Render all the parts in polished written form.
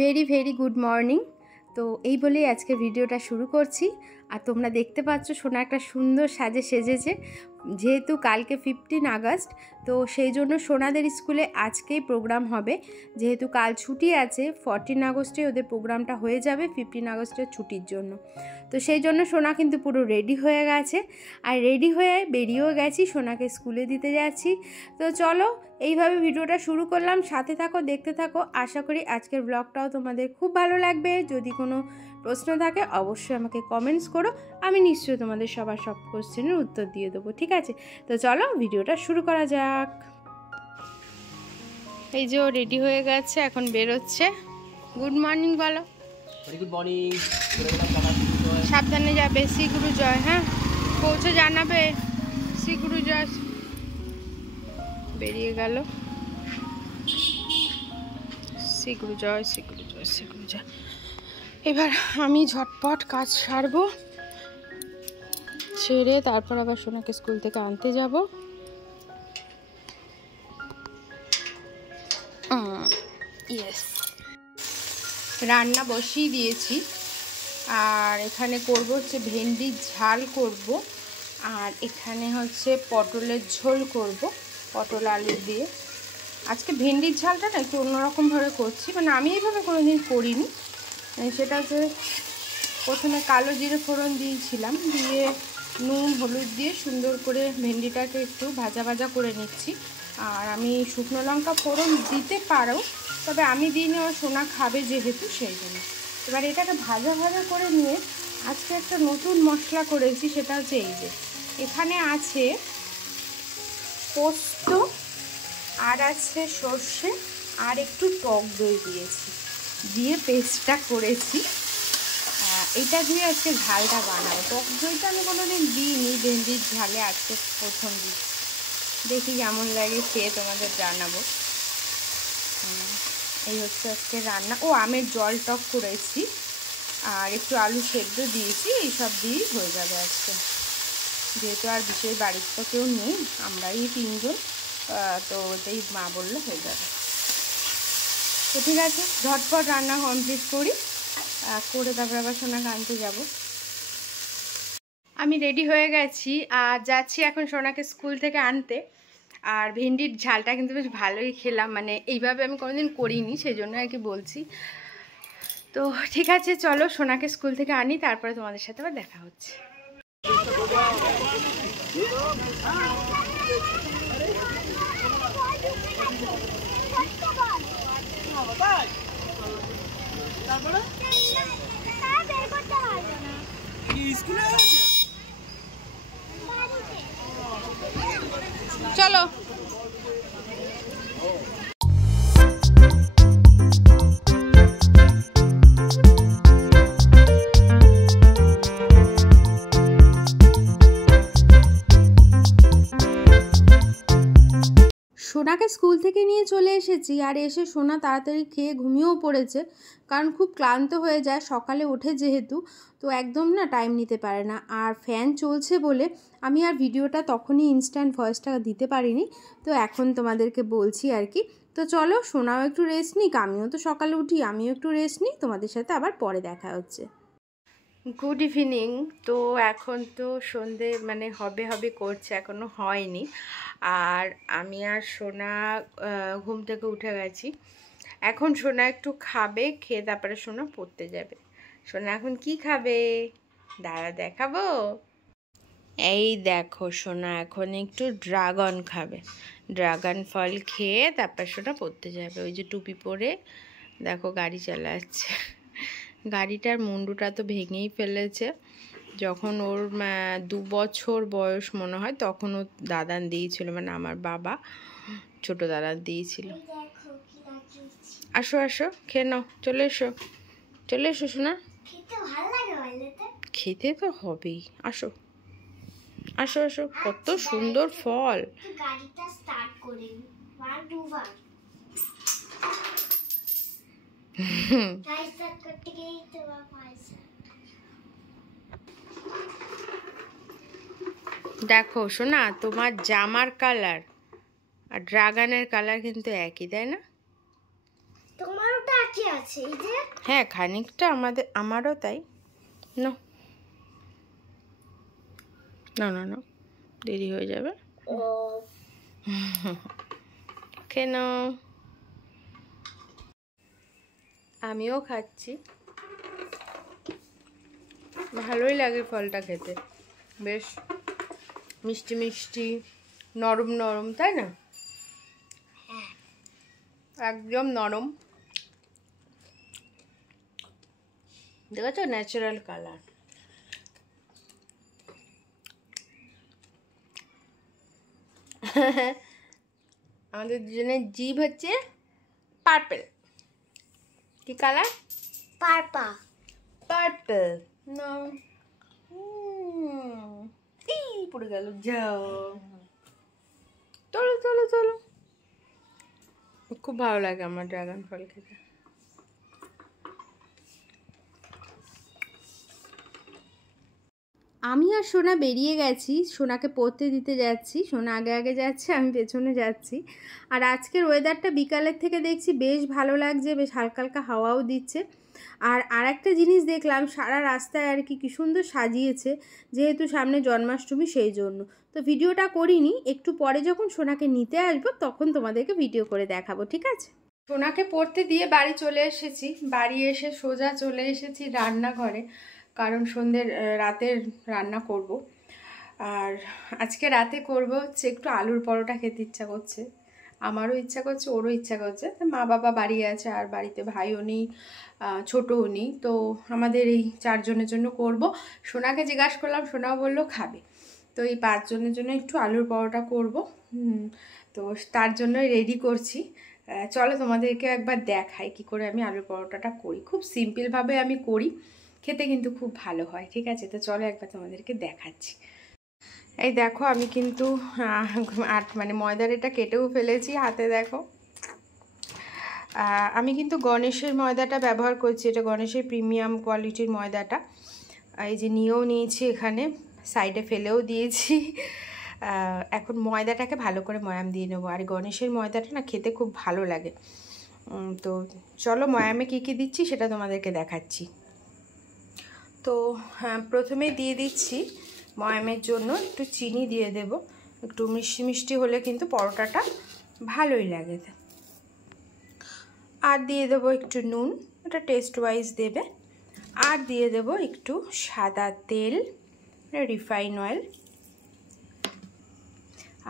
Very very good morning. তো এই বলেই আজকে ভিডিওটা শুরু করছি। আর তোমরা দেখতে পাচ্ছ সোনা একটা সুন্দর সাজে সেজেছে, যেহেতু কালকে 15 আগস্ট, তো সেই জন্য সোনাদের স্কুলে আজকেই প্রোগ্রাম হবে। যেহেতু কাল ছুটি আছে, 14 আগস্টে ওদের প্রোগ্রামটা হয়ে যাবে 15 আগস্টের ছুটির জন্য। তো সেই জন্য সোনা কিন্তু পুরো রেডি হয়ে গেছে, আর রেডি হয়ে বেরিয়েও গেছি, সোনাকে স্কুলে দিতে যাচ্ছি। তো চলো এইভাবে ভিডিওটা শুরু করলাম, সাথে থাকো, দেখতে থাকো। আশা করি আজকের ব্লগটাও তোমাদের খুব ভালো লাগবে। যদি কোনো প্রশ্ন থাকে অবশ্যই আমাকে কমেন্টস করো, আমি নিশ্চয়ই তোমাদের সবার সব কোশ্চেনের উত্তর দিয়ে দেবো, ঠিক আছে? তো চলো ভিডিওটা শুরু করা যাক। এই যে ও রেডি হয়ে গেছে, এখন বেরোচ্ছে। গুড মর্নিং বলো। Good morning. সাবধানে যাবে, শ্রী গুরু জয়। হ্যাঁ, পৌঁছে জানাবে। শ্রী গুরু জয়। বেরিয়ে গেল। শ্রী গুরু জয়, শ্রী গুরু জয়, শ্রী গুরু জয়। এবার আমি ঝটপট কাজ সারবো, সেরে তারপর আবার সোনাকে স্কুল থেকে আনতে যাব। ইয়েস, রান্না বসিয়ে দিয়েছি। আর এখানে করব হচ্ছে ভেন্ডির ঝাল করব, আর এখানে হচ্ছে পটলের ঝোল করব, পটল আলু দিয়ে। আজকে ভেন্ডির ঝালটা না একটু অন্যরকমভাবে করছি, মানে আমি এইভাবে কোনোদিন করিনি। সেটা হচ্ছে প্রথমে কালো জিরে ফোড়ন দিয়েছিলাম, দিয়ে নুন হলুদ দিয়ে সুন্দর করে ভেন্ডিটাকে একটু ভাজা ভাজা করে নিচ্ছি। আর আমি শুকনো লঙ্কা ফোড়ন দিতে পারো, তবে আমি দিইনি, আমার সোনা খাবে যেহেতু, সেই জন্য। এবার এটাকে ভাজা ভাজা করে নিয়ে আজকে একটা নতুন মশলা করেছি, সেটা হচ্ছে এই যে এখানে আছে পোস্ত, আর আছে সর্ষে, আর একটু টক দই দিয়েছি, দিয়ে পেস্টটা করেছি। এটা দিয়ে আজকে ঝালটা বানাবো। টক দইটা আমি কোনোদিন দিইনি ভেন্ডির ঝালে, আজকে প্রথম দিই। দেখি কেমন লাগে, খেয়ে তোমাদের জানাবো। এই হচ্ছে আজকে রান্না। ও আমের জল টক করেছি, আর একটু আলু সেদ্ধ দিয়েছি। এইসব দিয়েই হয়ে যাবে আজকে, যেহেতু আর বিশেষ বাড়ির তো কেউ নেই, আমরাই 3 জন, তো ওটাই মা বললে হয়ে যাবে। তো ঠিক আছে, ঝটপট রান্না কমপ্লিট করি, করে তারপর আবার সোনাকে আনতে যাব। আমি রেডি হয়ে গেছি আর যাচ্ছি এখন সোনাকে স্কুল থেকে আনতে। আর ভেন্ডির ঝালটা কিন্তু বেশ ভালোই খেলাম, মানে এইভাবে আমি কোনোদিন করিনি, সেই জন্য আর কি বলছি। তো ঠিক আছে, চলো সোনাকে স্কুল থেকে আনি, তারপরে তোমাদের সাথে আবার দেখা হচ্ছে। চলো। সোনাকে স্কুল থেকে নিয়ে চলে এসেছি, আর এসে সোনা তাড়াতাড়ি খেয়ে ঘুমিয়েও পড়েছে, কারণ খুব ক্লান্ত হয়ে যায় সকালে ওঠে যেহেতু, তো একদম না টাইম নিতে পারে না। আর ফ্যান চলছে বলে আমি আর ভিডিওটা তখনই ইনস্ট্যান্ট ভয়েসটা দিতে পারিনি, তো এখন তোমাদেরকে বলছি আর কি। তো চলো, সোনাও একটু রেস্ট নিক, আমিও তো সকালে উঠি, আমিও একটু রেস্ট নিই, তোমাদের সাথে আবার পরে দেখা হচ্ছে। Good evening. তো এখন তো সন্ধে মানে হবে করছে, এখনও হয়নি। আর আমি আর সোনা ঘুম থেকে উঠে গেছি। এখন সোনা একটু খাবে, খেয়ে তারপরে সোনা পড়তে যাবে। সোনা এখন কি খাবে দাঁড়া দেখাবো। এই দেখো, সোনা এখন একটু ড্রাগন খাবে। ড্রাগন ফল খেয়ে তারপর সোনা পড়তে যাবে। ওই যে টুপি পরে দেখো গাড়ি চালাচ্ছে। গাড়িটার মুন্ডুটা তো ভেঙেই ফেলেছে। যখন ওর 2 বছর বয়স মনে হয়, তখন ও দাদান দিয়েছিল, মানে আমার বাবা ছোট দাদান দিয়েছিল। আসো আসো, খেয়ে নাও, চলে এসো, চলে এসো শোনা। খেতে তো হবেই, আসো আসো আসো, কত সুন্দর ফল। দেখো শোনা, তোমার জামার কালার আর ড্রাগনের কালার কিন্তু একই, তাই না? তোমার ওটা বাকি আছে এই যে। হ্যাঁ খানিকটা আমারও তাই। না না না না দেরি হয়ে যাবে। কেন আমিও খাচ্ছি, ভালোই লাগে ফলটা খেতে, বেশ মিষ্টি মিষ্টি নরম নরম, তাই না? একদম নরম, দেখেছো ন্যাচারাল কালার। আমাদের দুজনের জিভ হচ্ছে পার্পল। কি কালার? পার্পল। পার্পল। না এই পড়ে গেল, যাও চলো চলো চলো। খুব ভালো লাগে আমার ড্রাগন ফল খেতে। আমি আর সোনা বেরিয়ে গেছি, সোনাকে পড়তে দিতে যাচ্ছি। সোনা আগে আগে যাচ্ছে, আমি পেছনে যাচ্ছি। আর আজকের ওয়েদারটা বিকালের থেকে দেখছি বেশ ভালো লাগছে, বেশ হালকা হালকা হাওয়াও দিচ্ছে। আর একটা জিনিস দেখলাম, সারা রাস্তায় আর কি সুন্দর সাজিয়েছে, যেহেতু সামনে জন্মাষ্টমী সেই জন্য। তো ভিডিওটা করিনি, একটু পরে যখন সোনাকে নিতে আসবো তখন তোমাদেরকে ভিডিও করে দেখাবো, ঠিক আছে? সোনাকে পড়তে দিয়ে বাড়ি চলে এসেছি। বাড়ি এসে সোজা চলে এসেছি রান্নাঘরে, কারণ রাতের রান্না করব। আর আজকে রাতে করব হচ্ছে একটু আলুর পরোটা খেতে ইচ্ছা করছে, আমারও ইচ্ছা করছে, ওরও ইচ্ছা করছে। মা বাবা বাড়ি আছে, আর বাড়িতে ভাইও নেই, ছোটও নেই, তো আমাদের এই 4 জনের জন্য করব। সোনাকে জিজ্ঞাসা করলাম, সোনাও বললো খাবে। তো এই 5 জনের জন্য একটু আলুর পরোটা করব। তো তার জন্যই রেডি করছি। চলো তোমাদেরকে একবার দেখাই কি করে আমি আলুর পরোটাটা করি। খুব সিম্পলভাবে আমি করি, খেতে কিন্তু খুব ভালো হয়, ঠিক আছে? তো চলো একবার তোমাদেরকে দেখাচ্ছি। এই দেখো আমি কিন্তু ময়দার এটা কেটেও ফেলেছি, হাতে দেখো। আমি কিন্তু গণেশের ময়দাটা ব্যবহার করছি, এটা গণেশের প্রিমিয়াম কোয়ালিটির ময়দাটা। এই যে নিয়েও নিয়েছি, এখানে সাইডে ফেলেও দিয়েছি। এখন ময়দাটাকে ভালো করে ময়াম দিয়ে নেবো। আর গণেশের ময়দাটা না খেতে খুব ভালো লাগে। তো চলো ময়ামে কী কী দিচ্ছি সেটা তোমাদেরকে দেখাচ্ছি। তো প্রথমে দিয়ে দিচ্ছি ময়ামের জন্য একটু চিনি দিয়ে দেব। একটু মিষ্টি মিষ্টি হলে কিন্তু পরোটাটা ভালোই লাগে। আর দিয়ে দেবো একটু নুন, এটা টেস্ট ওয়াইজ দেবে। আর দিয়ে দেব একটু সাদা তেল, রিফাইন অয়েল।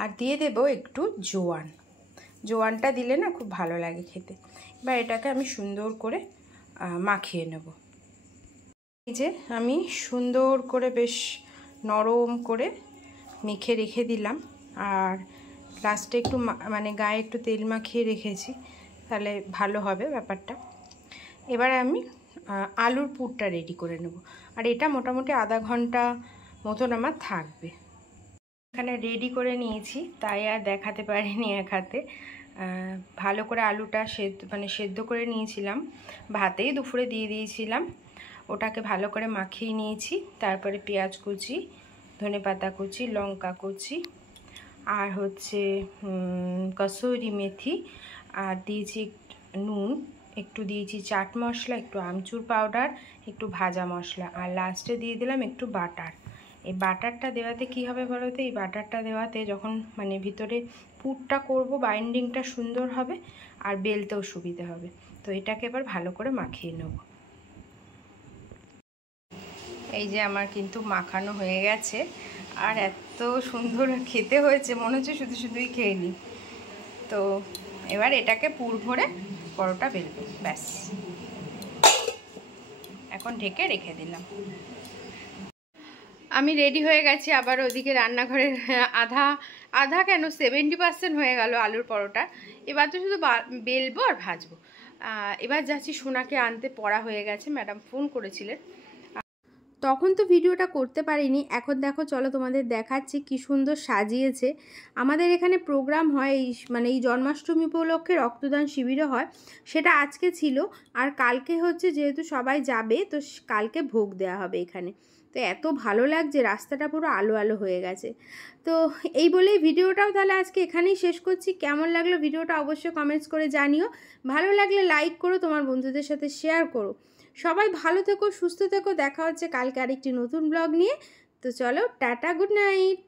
আর দিয়ে দেব একটু জোয়ান। জোয়ানটা দিলে না খুব ভালো লাগে খেতে। এবার এটাকে আমি সুন্দর করে মাখিয়ে নেব। এই যে আমি সুন্দর করে বেশ নরম করে মেখে রেখে দিলাম। আর লাস্টে একটু গায়ে একটু তেল মাখিয়ে রেখেছি, তাহলে ভালো হবে ব্যাপারটা। এবারে আমি আলুর পুরটা রেডি করে নেব। আর এটা মোটামুটি আধা ঘন্টা মতন আমার থাকবে। এখানে রেডি করে নিয়েছি, তাই আর দেখাতে পারিনি এক হাতে। ভালো করে আলুটা সেদ্ধ করে নিয়েছিলাম, ভাতেই দুপুরে দিয়ে দিয়েছিলাম। ওটাকে ভালো করে মাখিয়ে নিয়েছি। তারপরে পেঁয়াজ কুচি, ধনেপাতা কুচি, লঙ্কা কুচি, আর হচ্ছে কসুরি মেথি, আর দিয়েছি নুন, একটু দিয়েছি চাট মশলা, একটু আমচুর পাউডার, একটু ভাজা মশলা, আর লাস্টে দিয়ে দিলাম একটু বাটার। এই বাটারটা দেওয়াতে কী হবে বলো তো? এই বাটারটা দেওয়াতে যখন ভিতরে পুরটা করব, বাইন্ডিংটা সুন্দর হবে আর বেলতেও সুবিধা হবে। তো এটাকে এবার ভালো করে মাখিয়ে নেব। এই যে আমার কিন্তু মাখানো হয়ে গেছে, আর এত সুন্দর খেতে হয়েছে, মনে হচ্ছে শুধু শুধুই খেয়ে নিই। তো এবার এটাকে পুর ভরে পরোটা বেলবো, ব্যাস। এখন ঢেকে রেখে দিলাম। আমি রেডি হয়ে গেছি। আবার ওদিকে রান্নাঘরের আধা কেন 70% হয়ে গেল আলুর পরোটা। এবার তো শুধু বেলবো আর ভাজবো। এবার যাচ্ছি সোনাকে আনতে, পড়া হয়ে গেছে, ম্যাডাম ফোন করেছিলেন। তখন তো ভিডিওটা করতে পারিনি। এখন দেখো চলো তোমাদের দেখাচ্ছি কি সুন্দর সাজিয়েছে। আমাদের এখানে প্রোগ্রাম হয় এই জন্মাষ্টমী উপলক্ষে রক্তদান শিবিরও হয়, সেটা আজকে ছিল। আর কালকে হচ্ছে, যেহেতু সবাই যাবে, তো কালকে ভোগ দেওয়া হবে এখানে। তো এত ভালো লাগছে, রাস্তাটা পুরো আলো আলো হয়ে গেছে। তো এই বলেই ভিডিওটাও তাহলে আজকে এখানেই শেষ করছি। কেমন লাগলো ভিডিওটা অবশ্যই কমেন্টস করে জানিও। ভালো লাগলে লাইক করো, তোমার বন্ধুদের সাথে শেয়ার করো। সবাই ভালো থেকো, সুস্থ থেকো। দেখা হচ্ছে কালকে আরেকটি নতুন ব্লগ নিয়ে। তো চলো, টাটা, গুড নাইট।